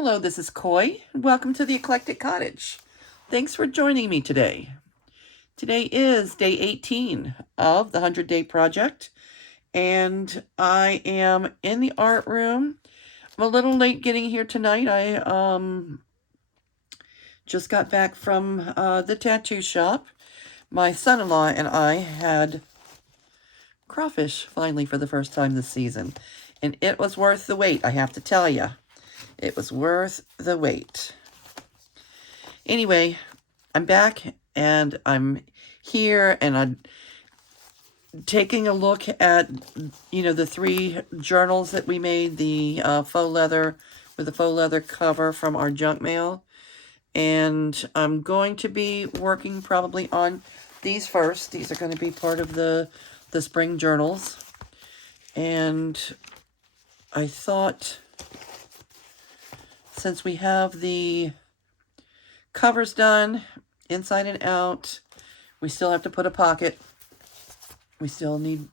Hello, this is Coy. Welcome to the Eclectic Cottage. Thanks for joining me today. Today is day 18 of the 100-Day Project, and I am in the art room. I'm a little late getting here tonight. I just got back from the tattoo shop. My son-in-law and I had crawfish finally for the first time this season, and it was worth the wait, I have to tell you. It was worth the wait. Anyway, I'm back and I'm here and I'm taking a look at, the 3 journals that we made, the faux leather, with the faux leather cover from our junk mail. And I'm going to be working probably on these first. These are going to be part of the spring journals. And I thought, since we have the covers done inside and out, we still have to put a pocket. We still need,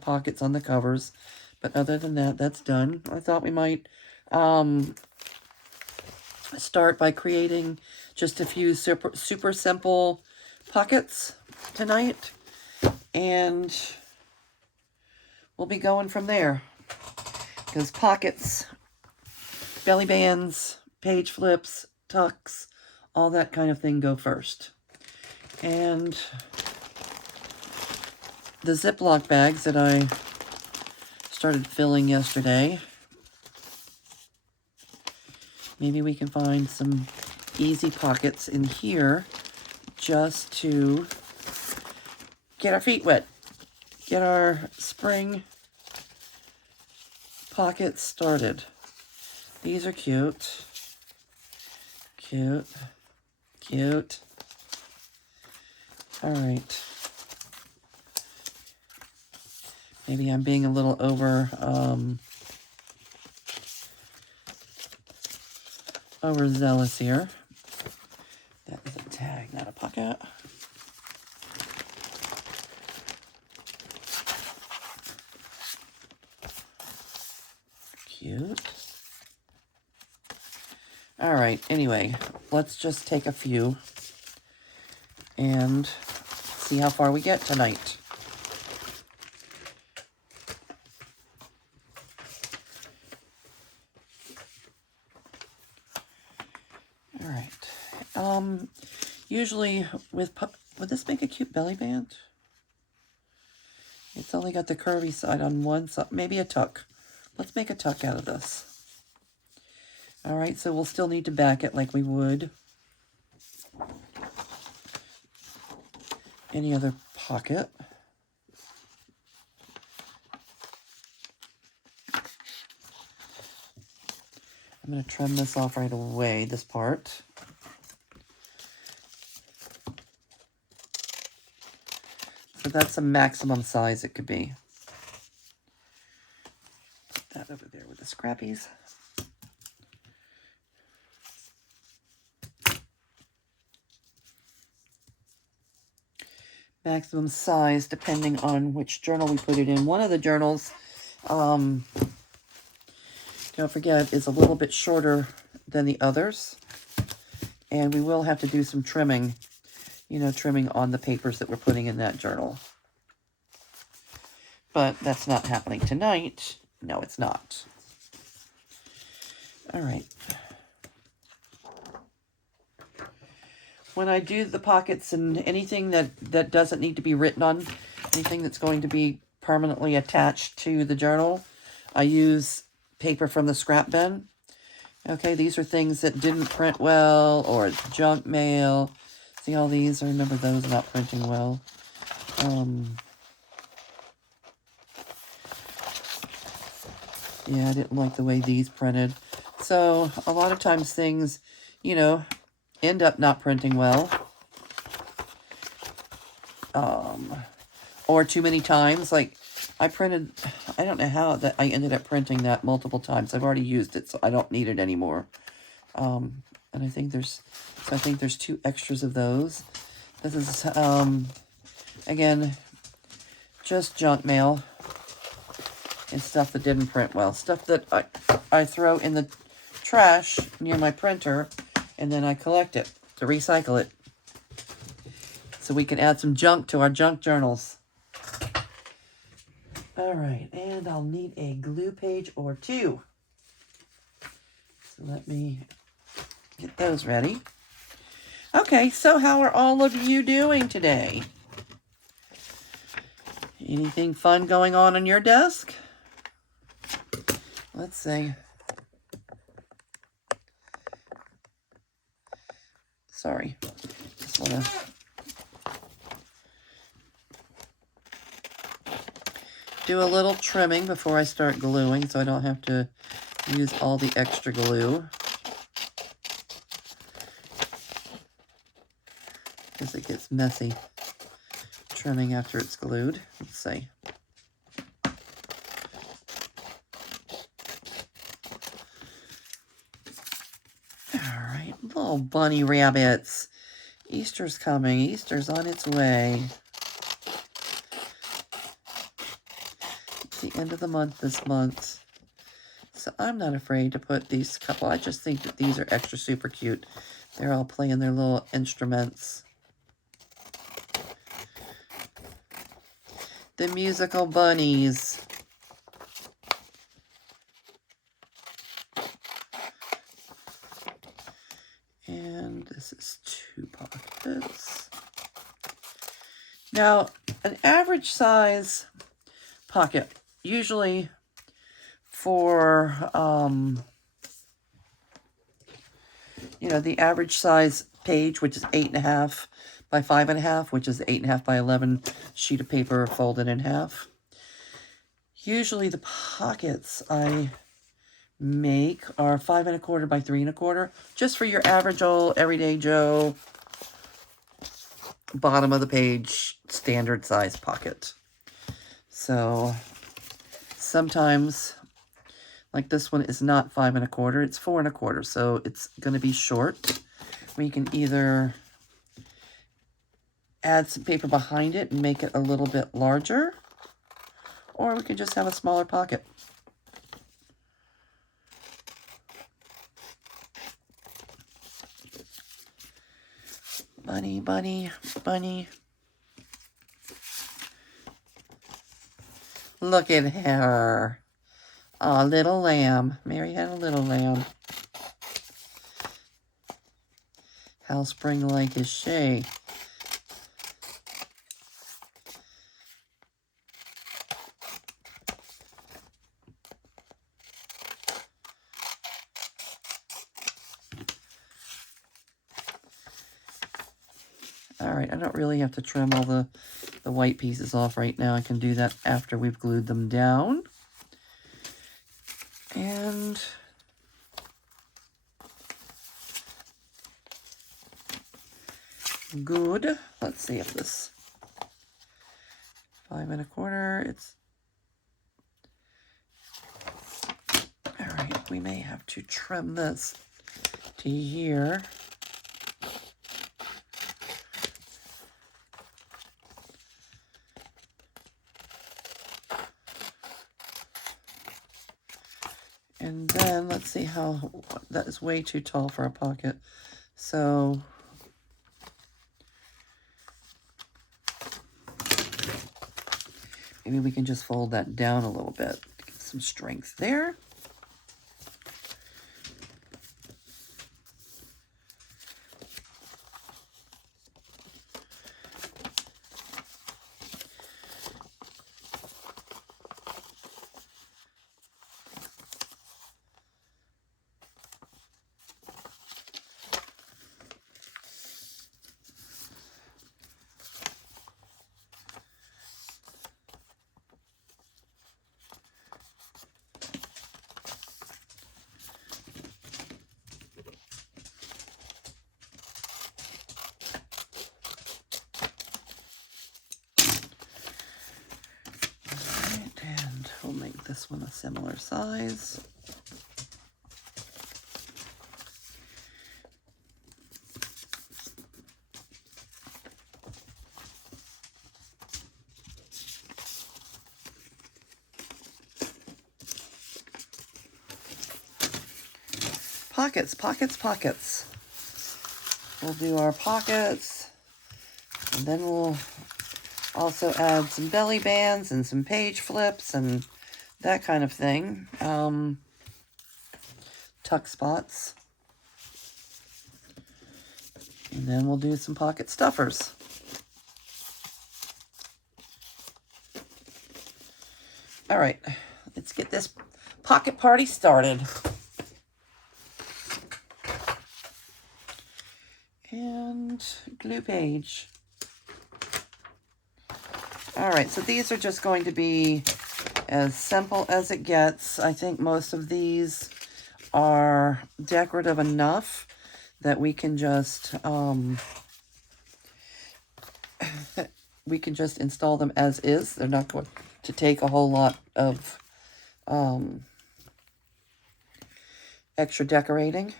pockets on the covers. But other than that, that's done. I thought we might start by creating just a few super simple pockets tonight. And we'll be going from there. Because pockets, belly bands, page flips, tucks, all that kind of thing go first. And the Ziploc bags that I started filling yesterday, maybe we can find some easy pockets in here just to get our feet wet, get our spring pockets started. These are cute. Cute. Cute. All right. Maybe I'm being a little overzealous here. That is a tag, not a pocket. Cute. All right, anyway, let's just take a few and see how far we get tonight. All right. Usually would this make a cute belly band? It's only got the curvy side on one side, maybe a tuck. Let's make a tuck out of this. All right, so we'll still need to back it like we would any other pocket. I'm going to trim this off right away, this part. So that's the maximum size it could be. Put that over there with the scrappies. Maximum size depending on which journal we put it in. One of the journals, don't forget, is a little bit shorter than the others. And we will have to do some trimming, trimming on the papers that we're putting in that journal. But that's not happening tonight. No, it's not. All right. When I do the pockets and anything that doesn't need to be written on, anything that's going to be permanently attached to the journal, I use paper from the scrap bin. Okay, these are things that didn't print well or junk mail. See all these? I remember those not printing well. Yeah, I didn't like the way these printed. So a lot of times things, end up not printing well. Or too many times. Like, I don't know how that I ended up printing that multiple times. I've already used it, so I don't need it anymore. And I think there's 2 extras of those. This is, again, just junk mail and stuff that didn't print well. Stuff that I throw in the trash near my printer, and then I collect it to recycle it. So we can add some junk to our junk journals. All right, and I'll need a glue page or two. So let me get those ready. Okay, so how are all of you doing today? Anything fun going on your desk? Let's see. Sorry. Just want to do a little trimming before I start gluing so I don't have to use all the extra glue. Because it gets messy trimming after it's glued. Let's see. Alright, little bunny rabbits. Easter's coming. Easter's on its way. It's the end of the month this month. So I'm not afraid to put these couple. I just think that these are extra super cute. They're all playing their little instruments. The musical bunnies. And this is 2 pockets. Now, an average size pocket, usually for, you know, the average size page, which is 8.5 by 5.5, which is 8.5 by 11 sheet of paper folded in half. Usually the pockets I make are 5.25 by 3.25, just for your average old everyday Joe bottom of the page standard size pocket. So sometimes, like this one is not 5.25, it's 4.25, so it's going to be short. We can either add some paper behind it and make it a little bit larger, or we could just have a smaller pocket. Bunny, bunny, bunny. Look at her. Aw, little lamb. Mary had a little lamb. How spring-like is she? Alright, I don't really have to trim all the white pieces off right now. I can do that after we've glued them down. And good. Let's see if this 5.25, it's alright. We may have to trim this to here. And then let's see how that is way too tall for a pocket. So maybe we can just fold that down a little bit to get some strength there. We'll make this one a similar size. Pockets, pockets, pockets. We'll do our pockets, and then we'll also add some belly bands and some page flips and that kind of thing. Tuck spots. And then we'll do some pocket stuffers. All right, let's get this pocket party started. And glue page. All right, so these are just going to be as simple as it gets. I think most of these are decorative enough that we can just install them as is. They're not going to take a whole lot of extra decorating.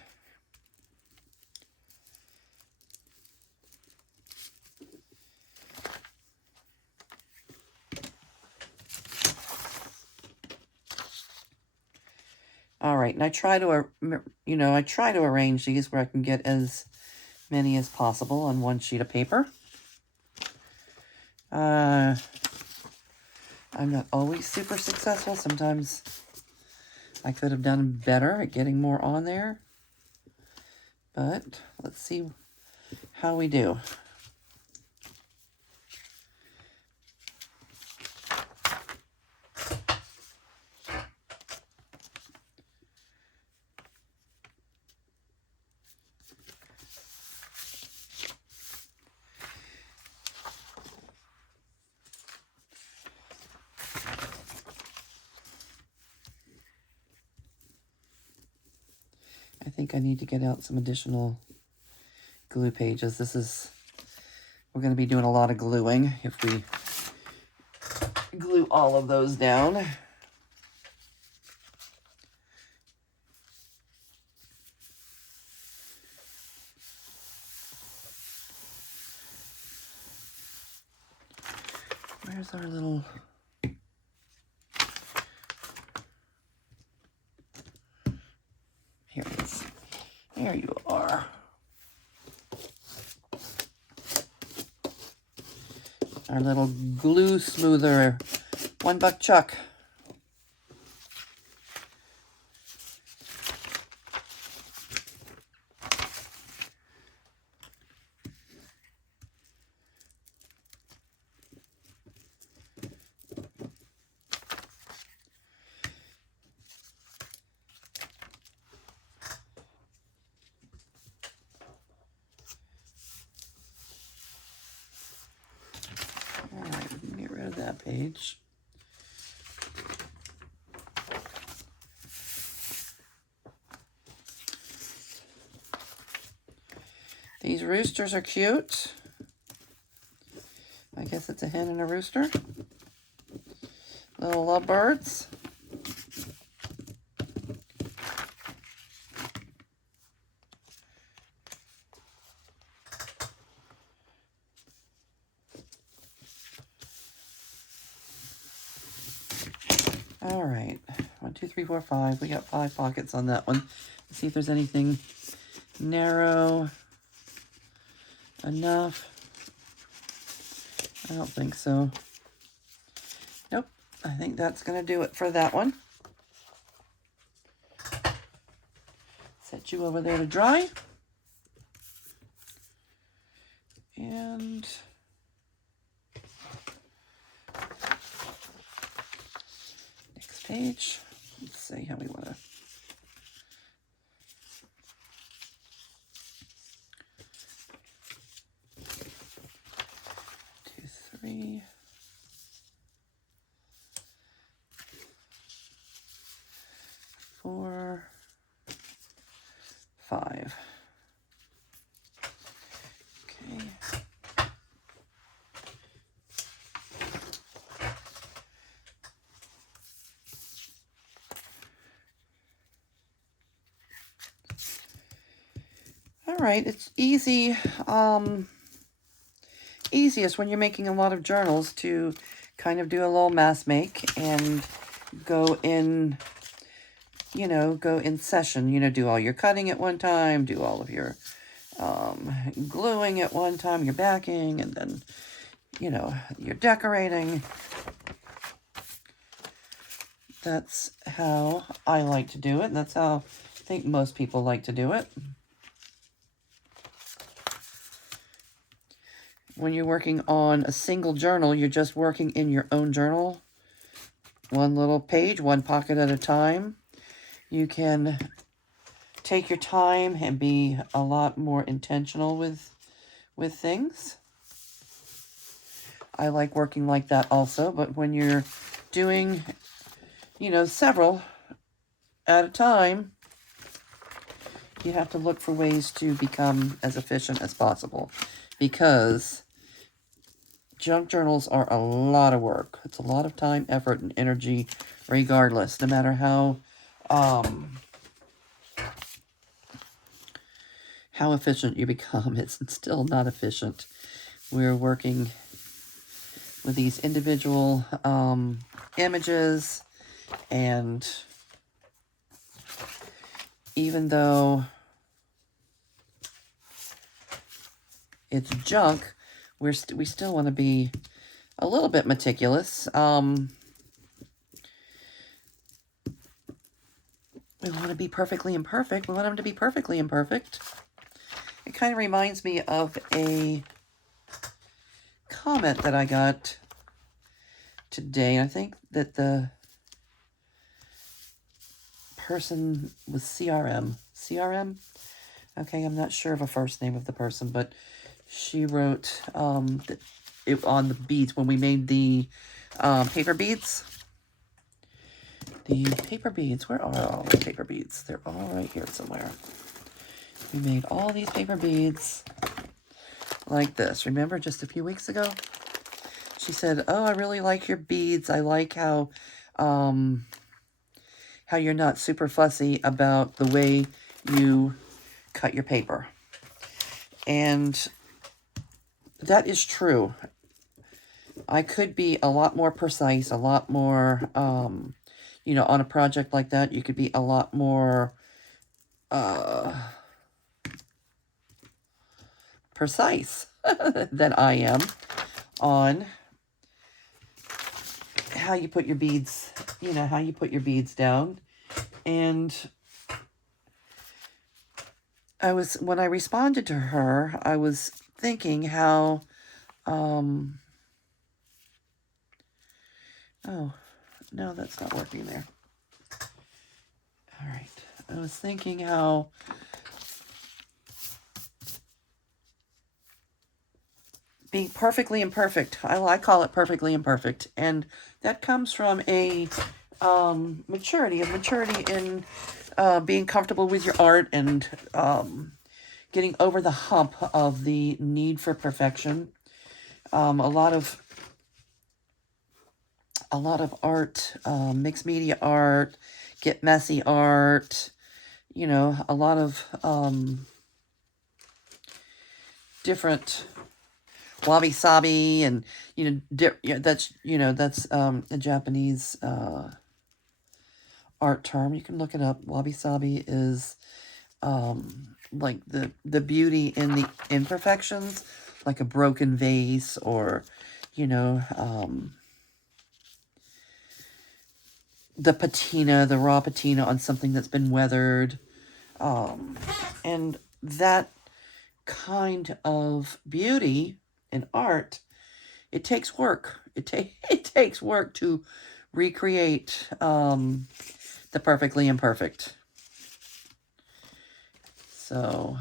All right, and I try to, I try to arrange these where I can get as many as possible on one sheet of paper. I'm not always super successful. Sometimes I could have done better at getting more on there. But let's see how we do. I think I need to get out some additional glue pages. We're going to be doing a lot of gluing if we glue all of those down. Where's our little... Here it is. There you are. Our little glue smoother, $1 chuck. Alright, we can get rid of that page. These roosters are cute. I guess it's a hen and a rooster. Little lovebirds. All right, 1, 2, 3, 4, 5. We got 5 pockets on that one. Let's see if there's anything narrow enough. I don't think so. Nope, I think that's gonna do it for that one. Set you over there to dry. And next page. Let's see how we want to. Two, 3. 4, 5. Okay. All right, it's easy, easiest when you're making a lot of journals to kind of do a little mass make and go in you know, go in session, you know, do all your cutting at one time, do all of your gluing at one time, your backing, and then, you know, your decorating. That's how I like to do it, and that's how I think most people like to do it. When you're working on a single journal, you're just working in your own journal. One little page, one pocket at a time. You can take your time and be a lot more intentional with things. I like working like that also, but when you're doing, you know, several at a time, you have to look for ways to become as efficient as possible, because junk journals are a lot of work. It's a lot of time, effort, and energy regardless, no matter how efficient you become. It's still not efficient. We're working with these individual images, and even though it's junk, we still want to be a little bit meticulous. We want to be perfectly imperfect. We want them to be perfectly imperfect. It kind of reminds me of a comment that I got today. I think that the person was CRM. Okay, I'm not sure of a first name of the person, but she wrote on the beads, when we made the paper beads. The paper beads, where are all the paper beads? They're all right here somewhere. We made all these paper beads like this. Remember just a few weeks ago? She said, oh, I really like your beads. I like how you're not super fussy about the way you cut your paper. And that is true. I could be a lot more precise, a lot more, you know, on a project like that, you could be a lot more precise than I am on how you put your beads, you know, how you put your beads down. And when I responded to her, I was thinking how, oh, no, that's not working there. All right. I was thinking how being perfectly imperfect, I call it perfectly imperfect, and that comes from a maturity in being comfortable with your art, and getting over the hump of the need for perfection. A lot of art, mixed media art, get messy art, you know, a lot of different wabi sabi, and you know, that's a Japanese art term. You can look it up. Wabi sabi is like the beauty in the imperfections, like a broken vase, or you know, the patina, the raw patina on something that's been weathered, and that kind of beauty in art, it takes work. It takes work to recreate the perfectly imperfect. So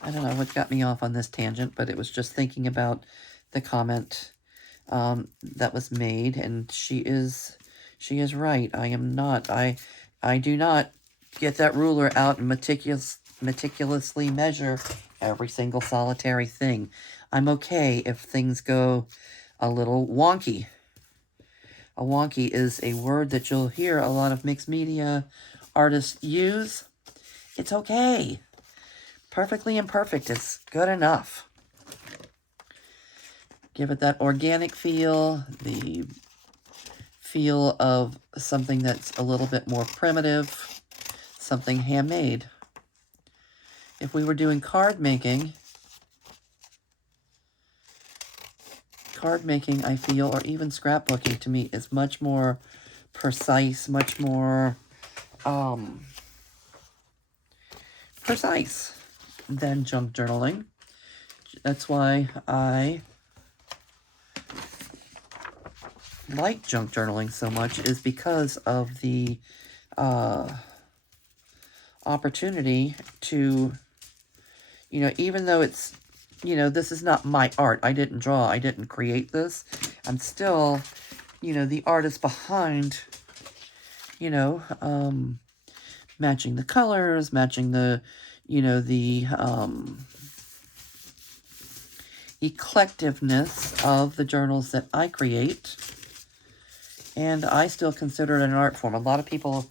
I don't know what got me off on this tangent, but it was just thinking about the comment that was made, and she is right. I am not. I do not get that ruler out and meticulously measure every single solitary thing. I'm okay if things go a little wonky. A wonky is a word that you'll hear a lot of mixed media artists use. It's okay. Perfectly imperfect is good enough. Give it that organic feel, the feel of something that's a little bit more primitive, something handmade. If we were doing card making, I feel, or even scrapbooking, to me, is much more precise, much more precise than junk journaling. That's why I like junk journaling so much, is because of the opportunity to, you know, even though it's, you know, this is not my art. I didn't draw. I didn't create this. I'm still, you know, the artist behind, you know, matching the colors, matching the, you know, the eclectiveness of the journals that I create. And I still consider it an art form. A lot of people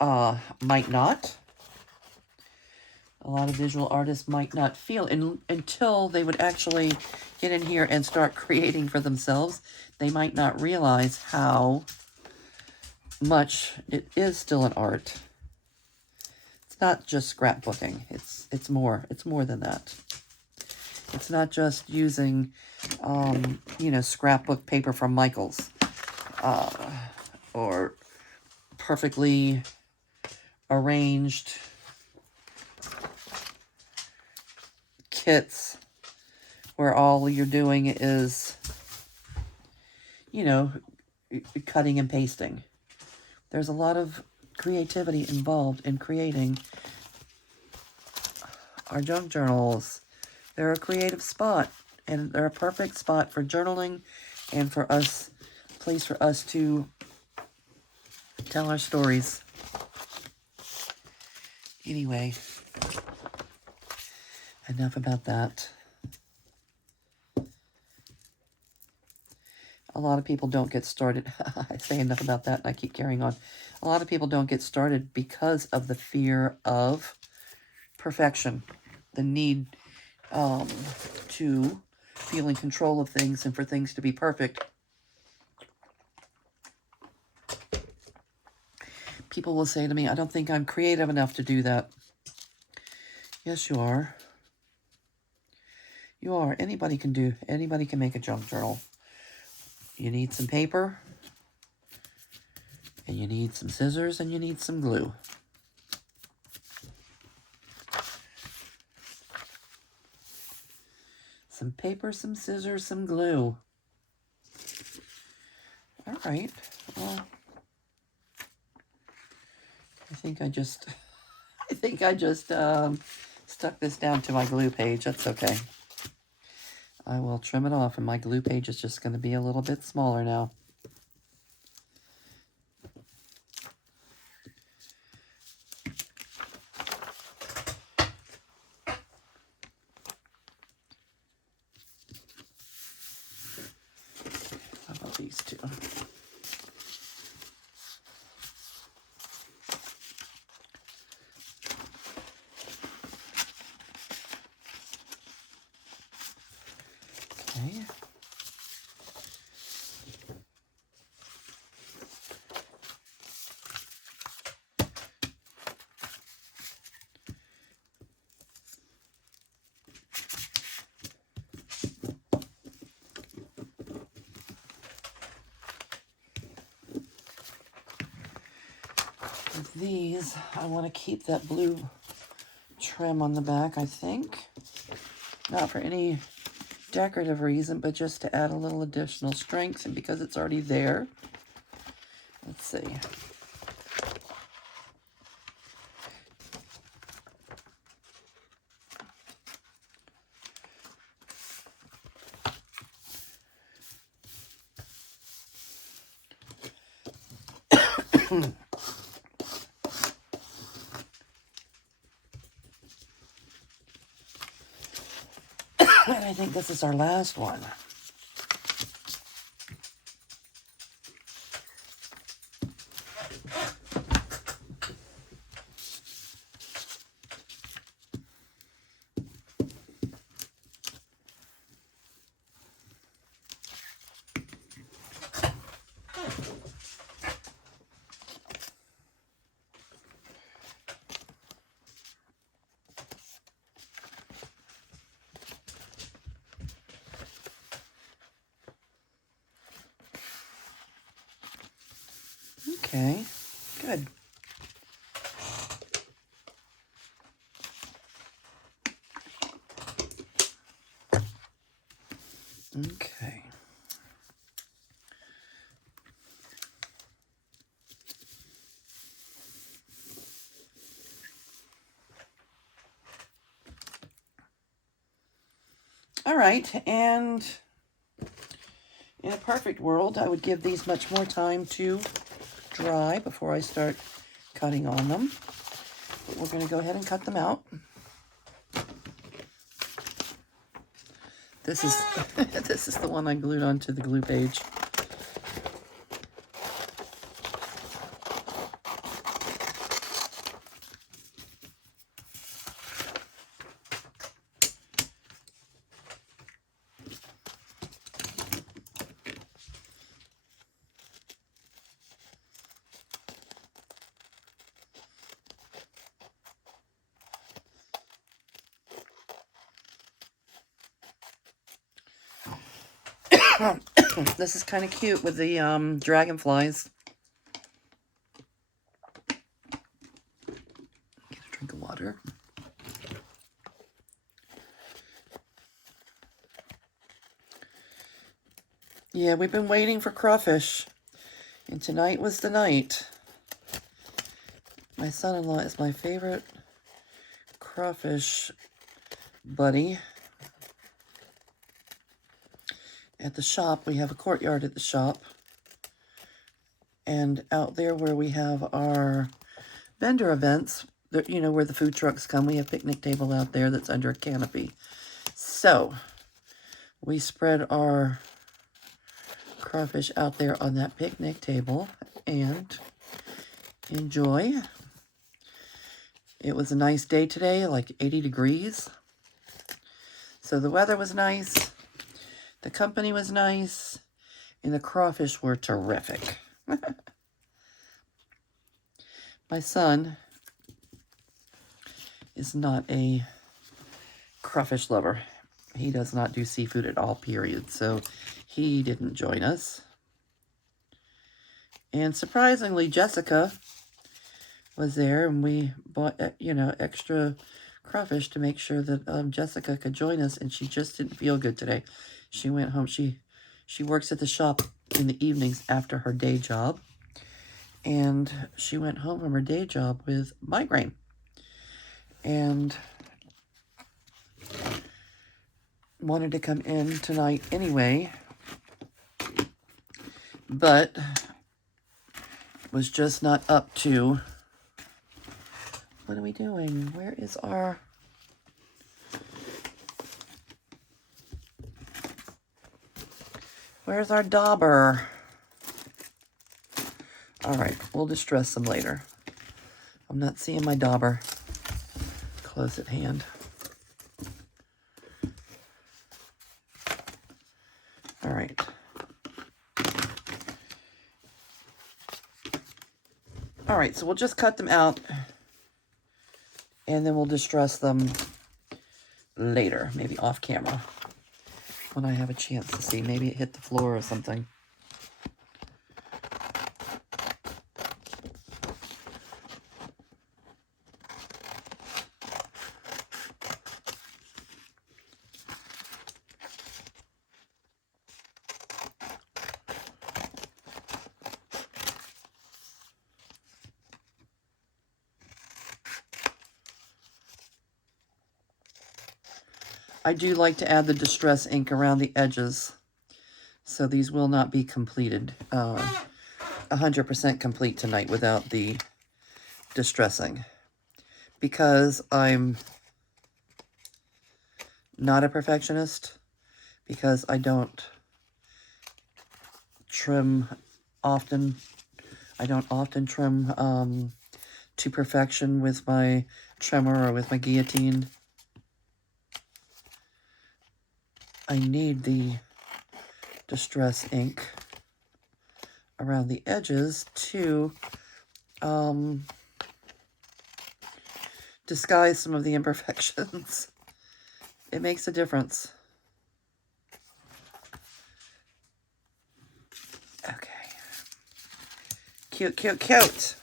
might not. A lot of visual artists might not feel, until they would actually get in here and start creating for themselves, they might not realize how much it is still an art. It's not just scrapbooking. It's more than that. It's not just using, you know, scrapbook paper from Michaels, or perfectly arranged kits where all you're doing is, you know, cutting and pasting. There's a lot of creativity involved in creating our junk journals. They're a creative spot, and they're a perfect spot for journaling and for us, place for us to tell our stories. Anyway, enough about that. A lot of people don't get started. I say enough about that, and I keep carrying on. A lot of people don't get started because of the fear of perfection, the need to feel in control of things and for things to be perfect. People will say to me, I don't think I'm creative enough to do that. Yes, you are. You are. Anybody can make a junk journal. You need some paper, and you need some scissors, and you need some glue. Some paper, some scissors, some glue. All right. Well, I think I just stuck this down to my glue page. That's okay. I will trim it off, and my glue page is just going to be a little bit smaller now. How about these two? Okay. With these, I want to keep that blue trim on the back, I think. Not for any decorative reason, but just to add a little additional strength, and because it's already there. Let's see. And I think this is our last one. Okay, good. Okay. All right, and in a perfect world, I would give these much more time to dry before I start cutting on them. But we're going to go ahead and cut them out. This is this is the one I glued onto the glue page. This is kind of cute with the dragonflies. Get a drink of water. Yeah, we've been waiting for crawfish, and tonight was the night. My son-in-law is my favorite crawfish buddy. At the shop, we have a courtyard at the shop. And out there where we have our vendor events, you know, where the food trucks come, we have a picnic table out there that's under a canopy. So, we spread our crawfish out there on that picnic table and enjoy. It was a nice day today, like 80 degrees. So the weather was nice, the company was nice, and the crawfish were terrific. My son is not a crawfish lover. He does not do seafood at all, period. So he didn't join us. And surprisingly, Jessica was there, and we bought, you know, extra crawfish to make sure that Jessica could join us, and she just didn't feel good today. She went home. She works at the shop in the evenings after her day job, and she went home from her day job with migraine. And wanted to come in tonight anyway, but was just not up to. What are we doing? Where's our dauber? All right, we'll distress them later. I'm not seeing my dauber close at hand. All right. All right, so we'll just cut them out, and then we'll distress them later, maybe off camera, when I have a chance to see. Maybe it hit the floor or something. I do like to add the distress ink around the edges, so these will not be completed, 100% complete tonight without the distressing, because I'm not a perfectionist, because I don't trim often. I don't often trim to perfection with my trimmer or with my guillotine. I need the distress ink around the edges to disguise some of the imperfections. It makes a difference. Okay. Cute, cute, cute.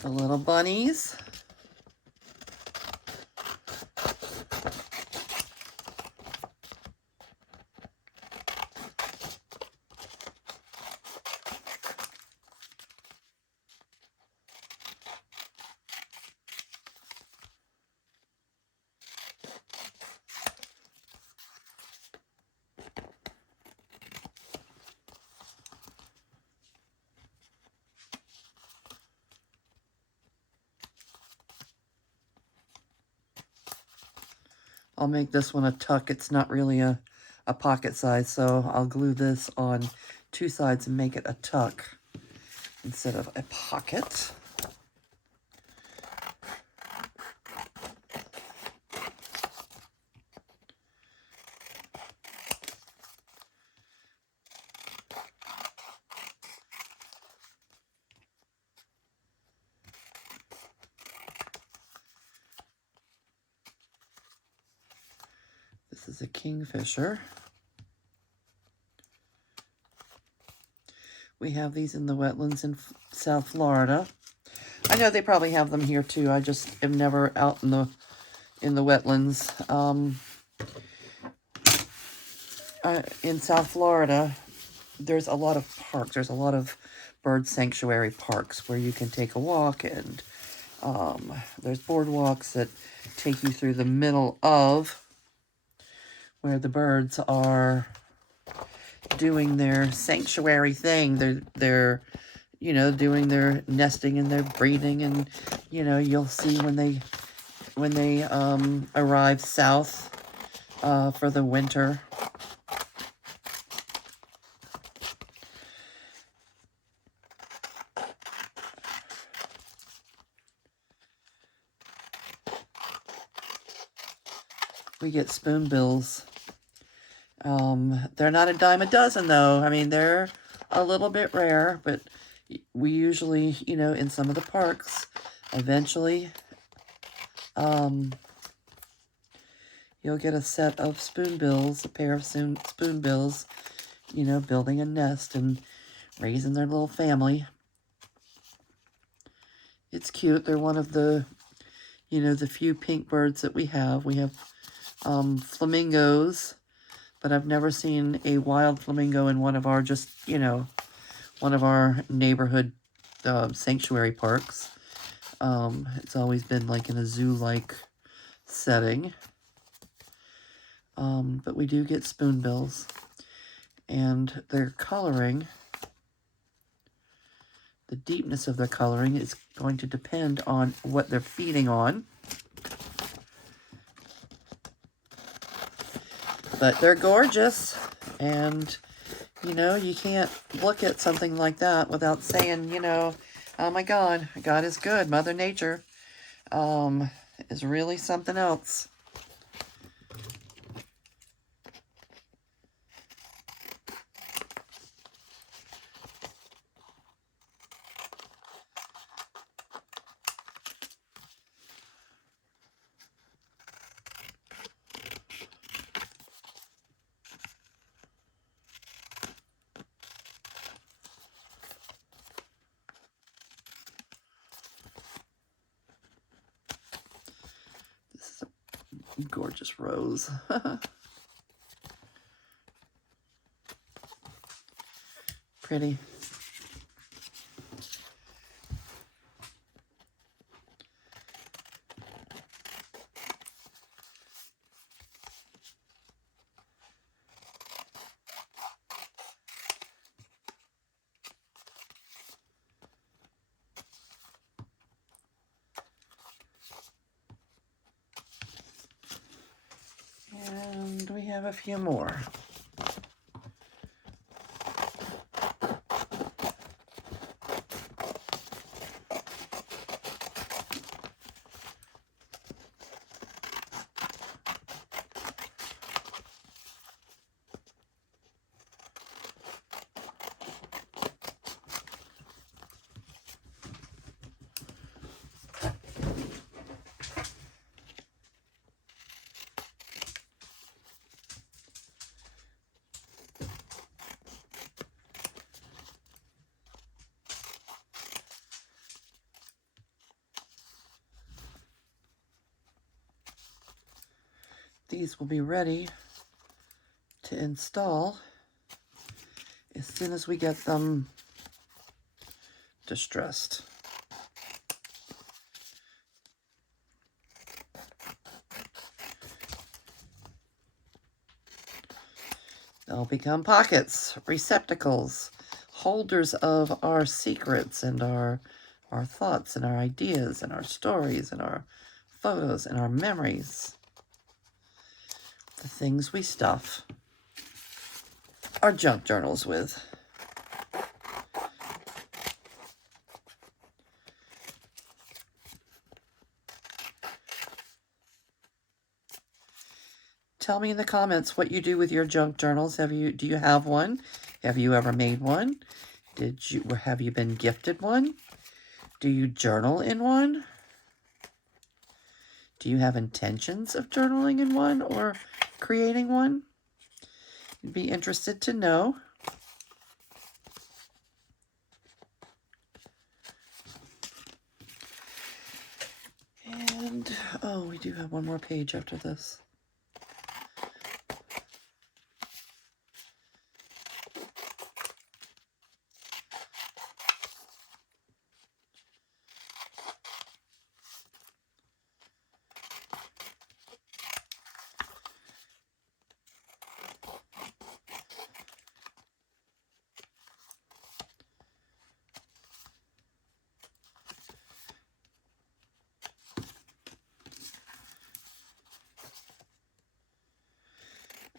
The little bunnies. I'll make this one a tuck. It's not really a pocket size, so I'll glue this on two sides and make it a tuck instead of a pocket. This is a kingfisher. We have these in the wetlands in South Florida. I know they probably have them here too. I just am never out in the wetlands. In South Florida, there's a lot of parks. There's a lot of bird sanctuary parks where you can take a walk, and there's boardwalks that take you through the middle of where the birds are doing their sanctuary thing. They're you know, doing their nesting and their breeding, and you know, you'll see when they arrive south for the winter. We get spoonbills. They're not a dime a dozen, though. I mean, they're a little bit rare, but we usually, you know, in some of the parks, eventually, you'll get a set of spoonbills, a pair of spoonbills, you know, building a nest and raising their little family. It's cute. They're one of the, you know, the few pink birds that we have. We have flamingos, but I've never seen a wild flamingo in one of our just, you know, one of our neighborhood sanctuary parks. It's always been like in a zoo-like setting. But we do get spoonbills, and their coloring, the deepness of their coloring is going to depend on what they're feeding on. But they're gorgeous, and, you know, you can't look at something like that without saying, you know, oh my God, God is good. Mother Nature is really something else. Gorgeous rose. Pretty. And we have a few more. These will be ready to install as soon as we get them distressed. They'll become pockets, receptacles, holders of our secrets and our thoughts and our ideas and our stories and our photos and our memories. The things we stuff our junk journals with. Tell me in the comments what you do with your junk journals. Do you have one? Have you ever made one? Have you been gifted one? Do you journal in one? Do you have intentions of journaling in one or creating one? I'd be interested to know. And, oh, we do have one more page after this.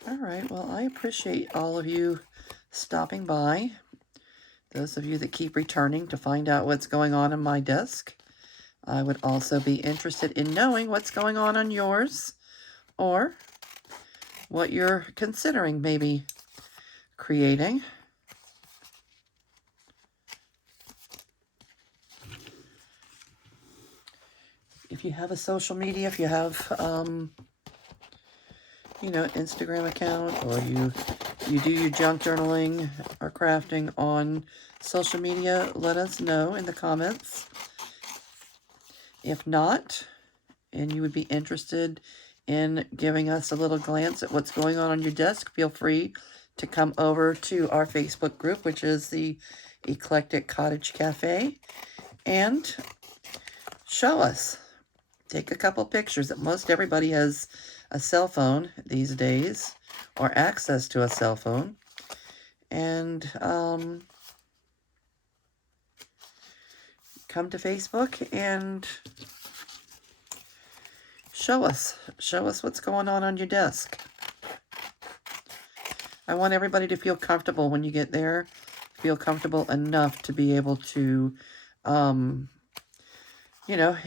All right, well, I appreciate all of you stopping by. Those of you that keep returning to find out what's going on my desk. I would also be interested in knowing what's going on yours, or what you're considering maybe creating. If you have a social media, if you have you know, Instagram account, or you do your junk journaling or crafting on social media, let us know in the comments. If not, and you would be interested in giving us a little glance at what's going on your desk, feel free to come over to our Facebook group, which is the Eclectic Cottage Cafe, and show us. Take a couple pictures. Most everybody has a cell phone these days, or access to a cell phone, and come to Facebook and show us what's going on your desk. I want everybody to feel comfortable when you get there, feel comfortable enough to be able to you know,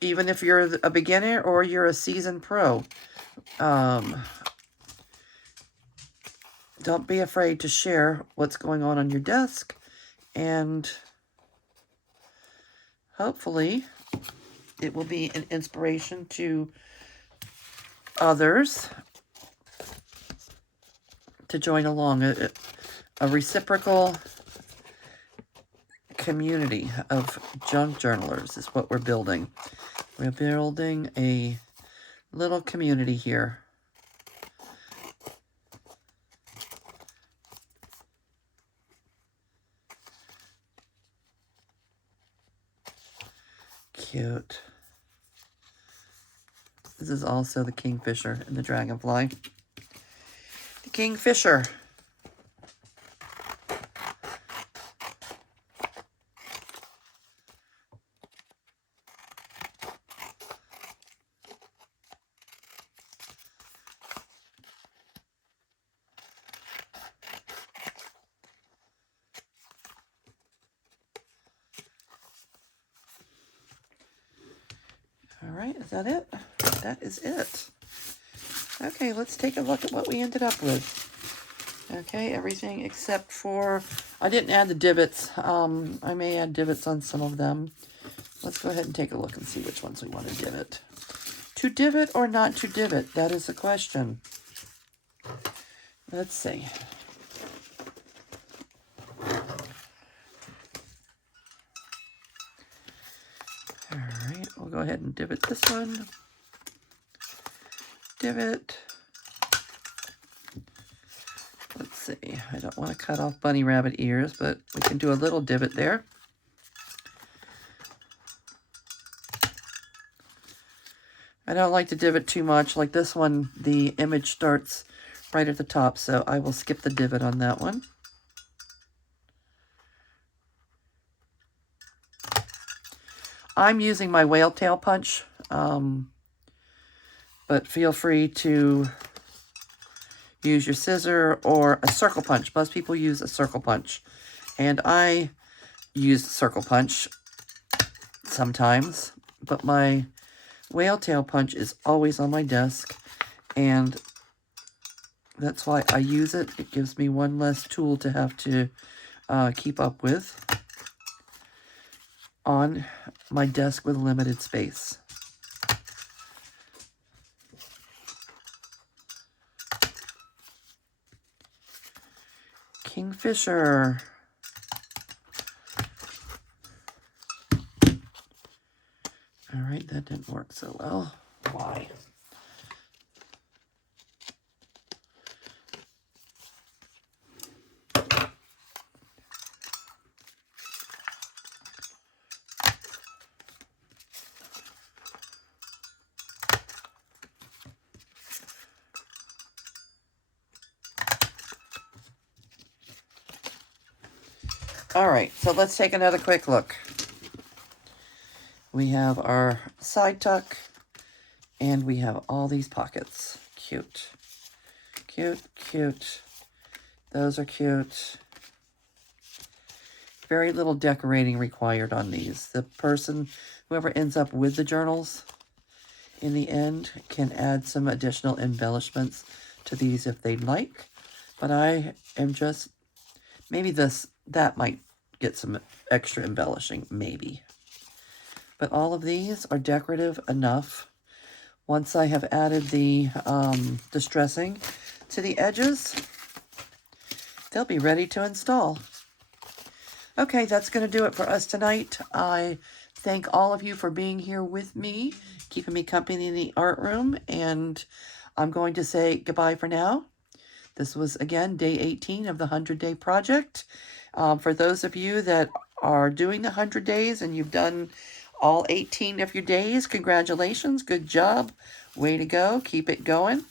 even if you're a beginner or you're a seasoned pro, don't be afraid to share what's going on your desk, and hopefully it will be an inspiration to others to join along. A reciprocal community of junk journalers is what we're building. We're building a little community here. Cute. This is also the kingfisher and the dragonfly. The kingfisher. All right, is that it? That is it. Okay, let's take a look at what we ended up with. Okay, everything except for, I didn't add the divots. I may add divots on some of them. Let's go ahead and take a look and see which ones we want to divot. To divot or not to divot? That is the question. Let's see. All right, we'll go ahead and divot this one. Divot. I don't want to cut off bunny rabbit ears, but we can do a little divot there. I don't like to divot too much. Like this one, the image starts right at the top, so I will skip the divot on that one. I'm using my whale tail punch, but feel free to use your scissor or a circle punch. Most people use a circle punch, and I use circle punch sometimes, but my whale tail punch is always on my desk, and that's why I use it. It gives me one less tool to have to keep up with on my desk with limited space. Kingfisher. All right, that didn't work so well. Why? All right, so let's take another quick look. We have our side tuck, and we have all these pockets. Cute. Cute, cute. Those are cute. Very little decorating required on these. The person, whoever ends up with the journals in the end, can add some additional embellishments to these if they'd like. But I am just, maybe that might get some extra embellishing, maybe. But all of these are decorative enough. Once I have added the distressing to the edges, they'll be ready to install. Okay, that's going to do it for us tonight. I thank all of you for being here with me, keeping me company in the art room, and I'm going to say goodbye for now. This was, again, day 18 of the 100-day project. For those of you that are doing the 100 days and you've done all 18 of your days, congratulations, good job, way to go, keep it going.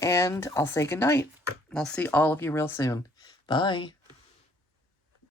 And I'll say goodnight. I'll see all of you real soon. Bye.